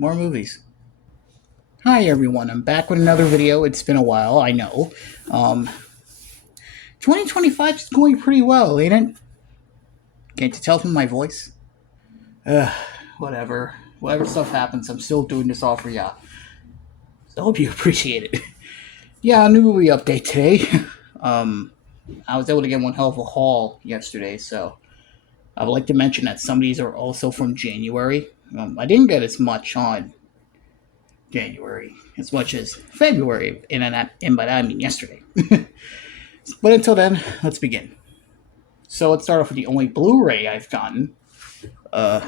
more movies. Hi everyone, I'm back with another video. It's been a while, I know. Um, 2025 is going pretty well, ain't it? Can't you tell from my voice? Ugh, whatever. Whatever stuff happens, I'm still doing this all for ya. So I hope you appreciate it. Yeah, a new movie update today. um, I was able to get one hell of a haul yesterday, so I would like to mention that some of these are also from January. I didn't get as much on January as much as February, and by that I mean yesterday. But until then, let's begin. So let's start off with the only Blu-ray I've gotten. Uh,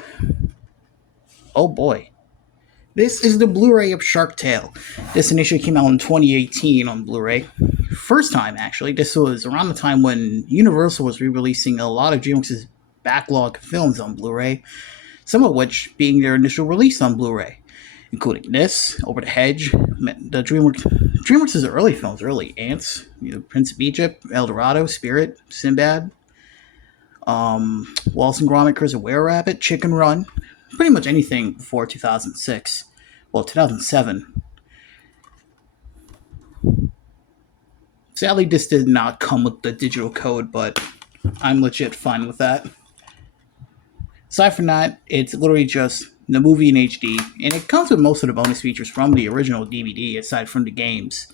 oh boy. This is the Blu-ray of Shark Tale. This initially came out in 2018 on Blu-ray. First time, actually. This was around the time when Universal was re-releasing a lot of DreamWorks' backlog films on Blu-ray, some of which being their initial release on Blu-ray, including this, Over the Hedge, the DreamWorks' early films, really. Ants, Prince of Egypt, El Dorado, Spirit, Sinbad, Wallace and Gromit, Curse of Were Rabbit, Chicken Run, pretty much anything before 2006. Well, 2007. Sadly, this did not come with the digital code, but I'm legit fine with that. Aside from that, it's literally just the movie in HD, and it comes with most of the bonus features from the original DVD, aside from the games.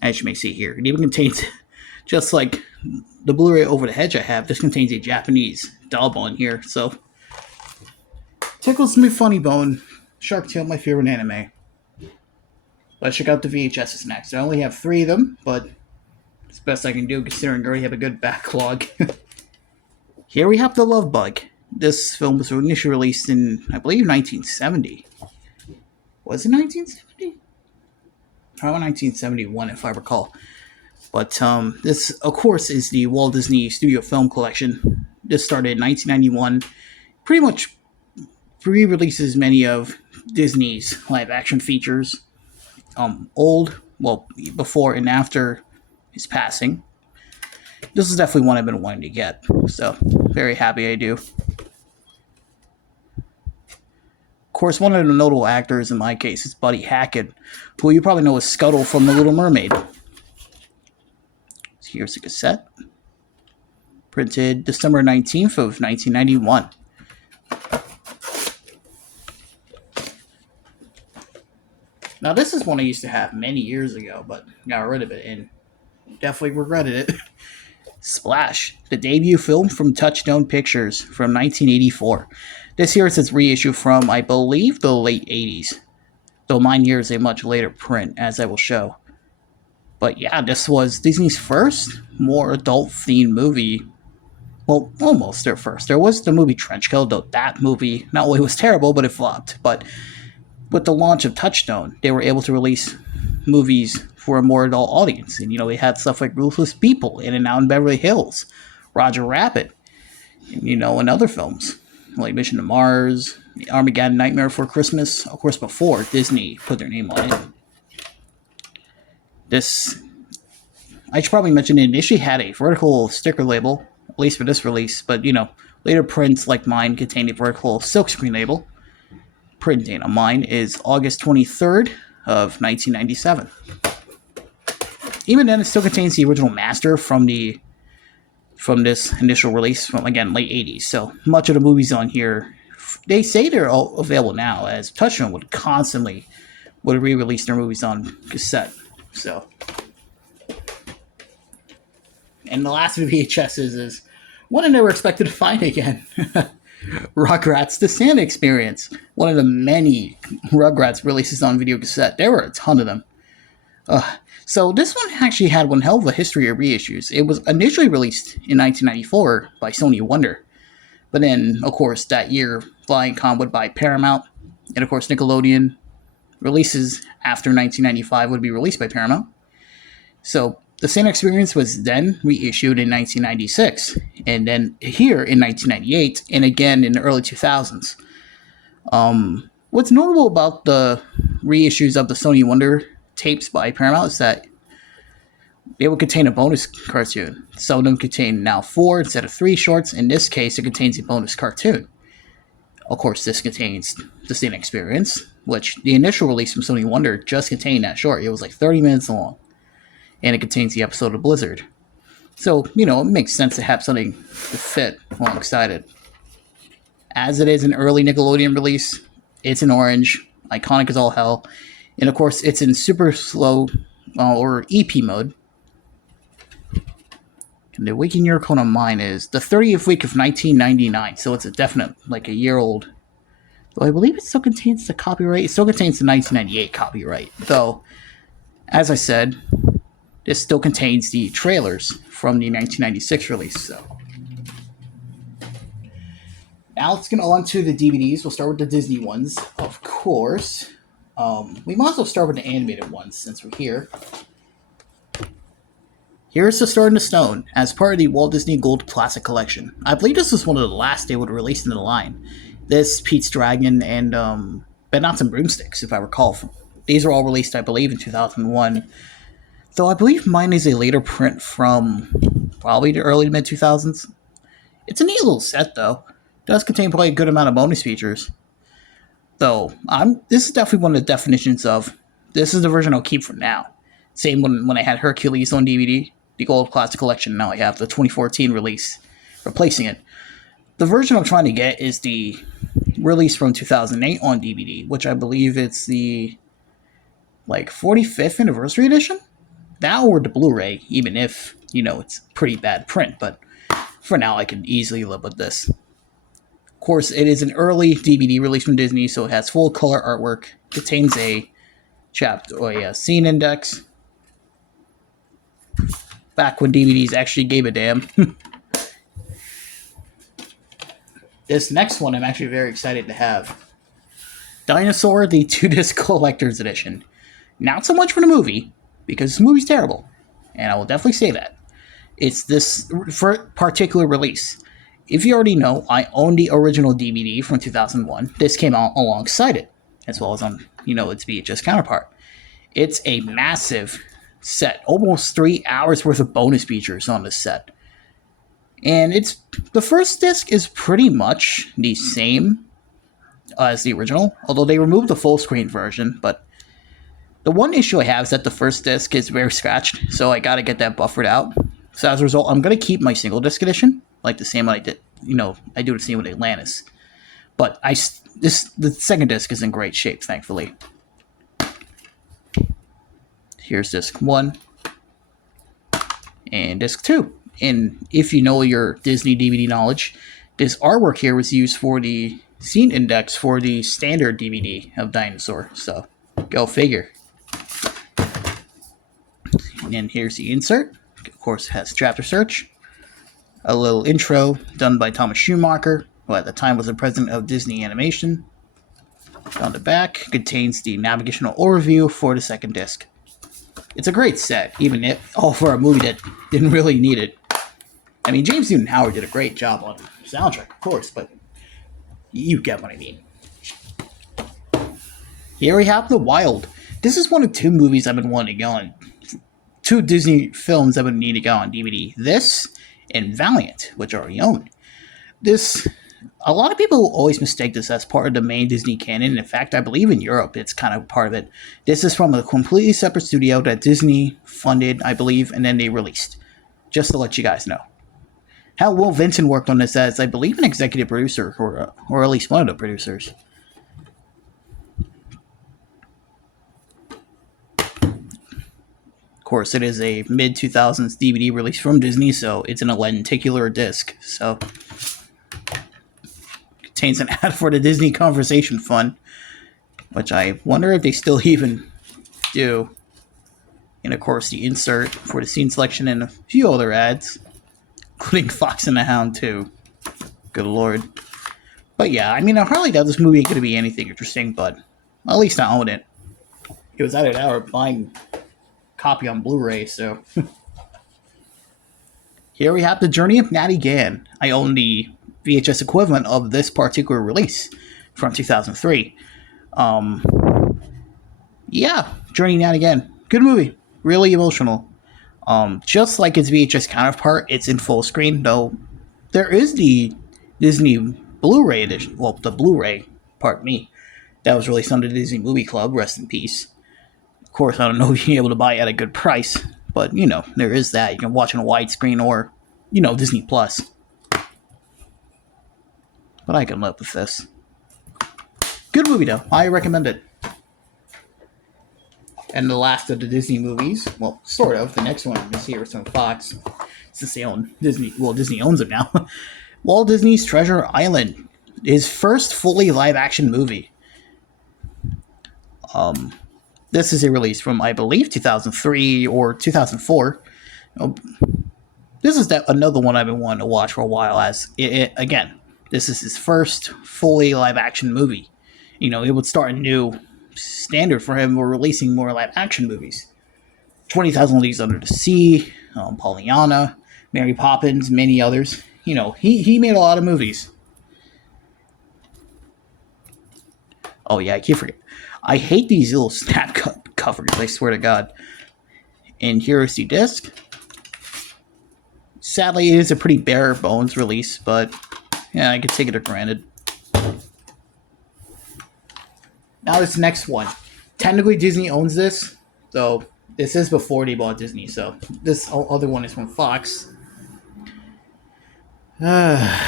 As you may see here, it even contains, just like the Blu-ray Over the Hedge I have, this contains a Japanese dub on here, so tickles me funny bone. Shark Tale, my favorite anime. Let's check out the VHSs next. I only have 3 of them, but it's the best I can do considering I already have a good backlog. Here we have The Love Bug. This film was initially released in, I believe, 1970. Was it 1970? Probably 1971, if I recall. But this, of course, is the Walt Disney Studio Film Collection. This started in 1991. Pretty much re-releases many of Disney's live-action features. Before and after his passing. This is definitely one I've been wanting to get. So, very happy I do. Of course, one of the notable actors in my case is Buddy Hackett, who you probably know as Scuttle from The Little Mermaid. So here's the cassette. Printed December 19th of 1991. Now, this is one I used to have many years ago, but got rid of it and definitely regretted it. Splash, the debut film from Touchstone Pictures from 1984. This here is its reissue from, I believe, the late 80s. Though mine here is a much later print, as I will show. But yeah, this was Disney's first more adult-themed movie. Well, almost their first. There was the movie Trenchcoat, though that movie not only was terrible, but it flopped. But with the launch of Touchstone, they were able to release movies for a more adult audience. And, they had stuff like Ruthless People, In and Out in Beverly Hills, Roger Rabbit, and other films like Mission to Mars, Armageddon, Nightmare Before Christmas, of course, before Disney put their name on it. This, I should probably mention, it initially had a vertical sticker label, at least for this release, but, later prints like mine contained a vertical silkscreen label. Print date on mine is August 23rd of 1997. Even then, it still contains the original master from this initial release from, again, late 80s. So much of the movies on here, they say they're all available now, as Touchstone would re-release their movies on cassette. So, and the last of the VHSs is one I never expected to find again. Rugrats The Santa Experience. One of the many Rugrats releases on video cassette. There were a ton of them. So this one actually had one hell of a history of reissues. It was initially released in 1994 by Sony Wonder. But then, of course, that year, Viacom would buy Paramount. And, of course, Nickelodeon releases after 1995 would be released by Paramount. So The Santa Experience was then reissued in 1996. And then here in 1998, and again in the early 2000s. What's notable about the reissues of the Sony Wonder tapes by Paramount is that they would contain a bonus cartoon. Some of them contain now 4 instead of 3 shorts. In this case, it contains a bonus cartoon. Of course, this contains the same experience, which the initial release from Sony Wonder just contained that short. It was like 30 minutes long, and it contains the episode of Blizzard. So, it makes sense to have something to fit alongside it. As it is an early Nickelodeon release, it's in orange, iconic as all hell, and of course, it's in super slow or EP mode. And the week in year code on mine is the 30th week of 1999, so it's a definite, like a year old. Though I believe it still contains the copyright. It still contains the 1998 copyright, though, as I said, this still contains the trailers from the 1996 release, so. Now let's get on to the DVDs. We'll start with the Disney ones, of course. We might as well start with the animated ones since we're here. Here's The Star in the Stone, as part of the Walt Disney Gold Classic Collection. I believe this was one of the last they would release in the line. This, Pete's Dragon, and Bedknobs and Broomsticks, if I recall. These were all released, I believe, in 2001. Though I believe mine is a later print from probably the early to mid-2000s. It's a neat little set, though. It does contain probably a good amount of bonus features. Though, this is definitely one of the definitions of, this is the version I'll keep for now. Same when I had Hercules on DVD, the Gold Classic Collection, now I have the 2014 release replacing it. The version I'm trying to get is the release from 2008 on DVD, which I believe it's the 45th anniversary edition? That or the Blu-ray, even if, it's pretty bad print, but for now I can easily live with this. Of course, it is an early DVD release from Disney, so it has full color artwork, contains a scene index, back when DVDs actually gave a damn. This next one I'm actually very excited to have. Dinosaur, the 2-disc collector's edition. Not so much for the movie, because the movie's terrible, and I will definitely say that. It's this for particular release. If you already know, I own the original DVD from 2001. This came out alongside it, as well as on, its VHS counterpart. It's a massive set, almost 3 hours worth of bonus features on this set. And the first disc is pretty much the same as the original, although they removed the full screen version. But the one issue I have is that the first disc is very scratched, so I gotta get that buffered out. So as a result, I'm gonna keep my single disc edition, like the same one I did. I do the same with Atlantis. But the second disc is in great shape, thankfully. Here's disc 1 and disc 2. And if you know your Disney DVD knowledge, this artwork here was used for the scene index for the standard DVD of Dinosaur. So, go figure. And here's the insert. Of course, it has chapter search. A little intro done by Thomas Schumacher, who at the time was the president of Disney Animation. On the back contains the navigational overview for the second disc. It's a great set, even if all for a movie that didn't really need it. I mean, James Newton Howard did a great job on the soundtrack, of course, but you get what I mean. Here we have The Wild. This is one of 2 movies I've been wanting to go on. 2 Disney films I've been needing to go on DVD. This and Valiant, which I already own. A lot of people always mistake this as part of the main Disney canon. In fact, I believe in Europe it's kind of part of it. This is from a completely separate studio that Disney funded, I believe, and then they released. Just to let you guys know. How Will Vinson worked on this as, I believe, an executive producer, or at least one of the producers. Of course, it is a mid-2000s DVD release from Disney, so it's in a lenticular disc. So, contains an ad for the Disney Conversation Fund, which I wonder if they still even do. And of course, the insert for the scene selection and a few other ads, including Fox and the Hound too. Good lord. But yeah, I mean, I hardly doubt this movie ain't going to be anything interesting, but at least I own it. It was either that or buying a copy on Blu-ray, so. Here we have The Journey of Natty Gann. I own the VHS equivalent of this particular release from 2003. Yeah, Journey of Natty Gann. Good movie. Really emotional. Just like its VHS counterpart, it's in full screen, though there is the Disney Blu-ray edition. Well, the Blu-ray, pardon me, that was released on the Disney Movie Club. Rest in peace. Of course, I don't know if you're able to buy it at a good price, but there is that. You can watch it on a widescreen or Disney Plus. But I can live with this. Good movie though. I recommend it. And the last of the Disney movies, well, sort of. The next one is here from Fox, since they own Disney. Well, Disney owns it now. Walt Disney's Treasure Island, his first fully live-action movie. This is a release from, I believe, 2003 or 2004. This is another one I've been wanting to watch for a while. As again, this is his first fully live-action movie. It would start a new standard for him. We're releasing more live-action movies. 20,000 Leagues Under the Sea, Pollyanna, Mary Poppins, many others. He made a lot of movies. Oh yeah, I keep forgetting. I hate these little snap covers, I swear to God. And here is the disc. Sadly, it is a pretty bare bones release, but yeah, I can take it for granted. Now this next one. Technically, Disney owns this, so this is before they bought Disney, so this other one is from Fox. Yeah,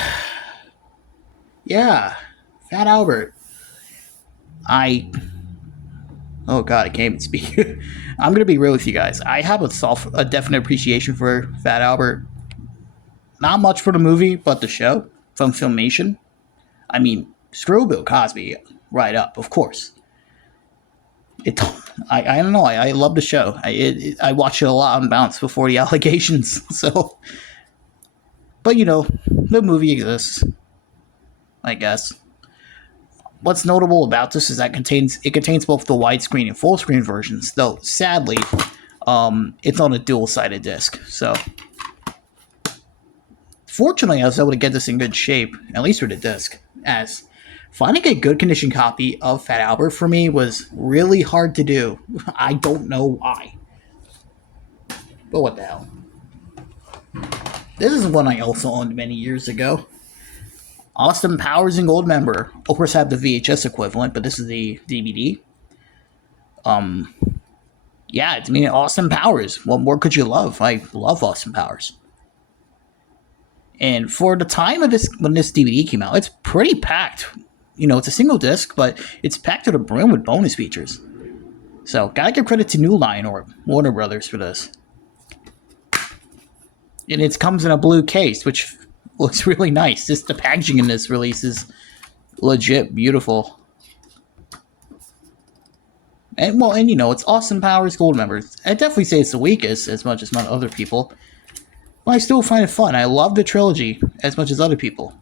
Fat Albert. Oh God, I can't even speak. I'm gonna be real with you guys. I have a definite appreciation for Fat Albert. Not much for the movie, but the show from Filmation. I mean, screw Bill Cosby right up, of course. I don't know. I love the show. I watched it a lot on bounce before the allegations. So, but the movie exists, I guess. What's notable about this is that it contains both the widescreen and full screen versions. Though sadly, it's on a dual-sided disc. So, fortunately, I was able to get this in good shape, at least for the disc. As finding a good condition copy of Fat Albert for me was really hard to do. I don't know why, but what the hell. This is one I also owned many years ago. Austin Powers and Goldmember. Of course, I have the VHS equivalent, but this is the DVD. Yeah, it's Austin Powers. What more could you love? I love Austin Powers. And for the time of when this DVD came out, it's pretty packed. It's a single disc, but it's packed to the brim with bonus features. So, gotta give credit to New Line or Warner Brothers for this. And it comes in a blue case, which looks really nice. The packaging in this release is legit beautiful. And it's Austin Powers Goldmember. I definitely say it's the weakest, as much as not other people. But I still find it fun. I love the trilogy as much as other people.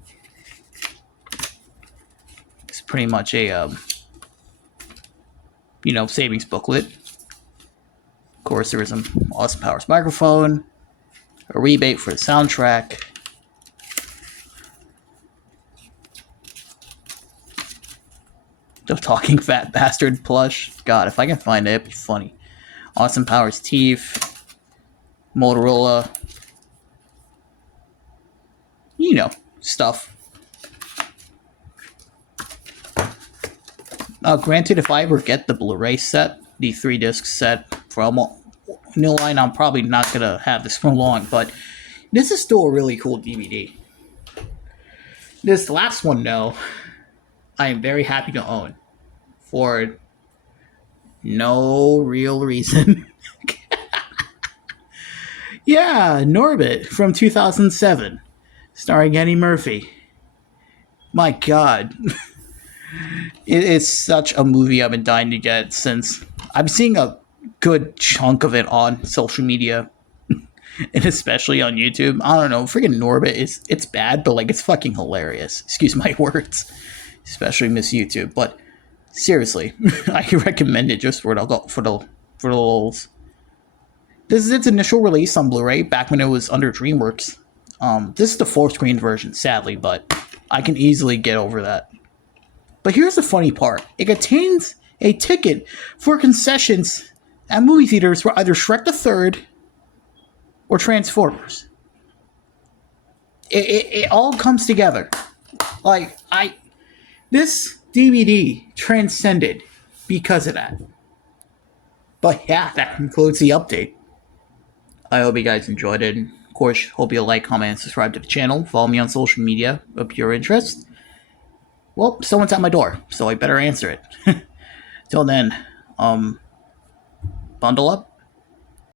It's pretty much a, savings booklet. Of course, there is an Austin Powers microphone, a rebate for the soundtrack. The talking fat bastard plush. God, if I can find it, it'd be funny. Austin Powers teeth. Motorola. Stuff. Granted, if I ever get the Blu-ray set, the 3-disc set from New Line, I'm probably not going to have this for long, but this is still a really cool DVD. This last one, though, I am very happy to own for no real reason. Yeah, Norbit from 2007, starring Eddie Murphy. My God. It is such a movie I've been dying to get since I'm seeing a good chunk of it on social media. And especially on YouTube. I don't know, freaking Norbit it's bad, but it's fucking hilarious. Excuse my words. Especially Miss YouTube. But seriously, I recommend it just for the lulz. This is its initial release on Blu-ray back when it was under DreamWorks. This is the 4-screen version, sadly, but I can easily get over that. But here's the funny part. It contains a ticket for concessions at movie theaters for either Shrek the Third or Transformers. It all comes together. Like, this DVD transcended because of that. But yeah, that concludes the update. I hope you guys enjoyed it. Of course, hope you like, comment, and subscribe to the channel. Follow me on social media of your interest. Well, someone's at my door, so I better answer it. Till then, bundle up,